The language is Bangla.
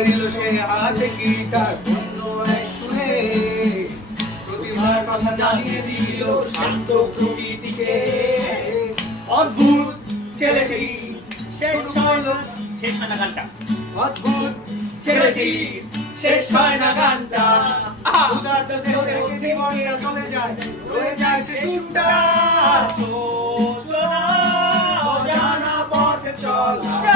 তুলে দিল সে হাতে গিটার অন্য এক সুরে প্রতিভার কথা জানিয়ে দিল শান্ত প্রকৃতিকে। অদ্ভুত ছেলেটি শেষ হয় না গানটা, অদ্ভুত ছেলেটি শেষ হয় না গানটা, উদারতা দেহতে জীবনটা চলে যায়, রয়ে যায় সে সুরটা। অজানা পথে চলা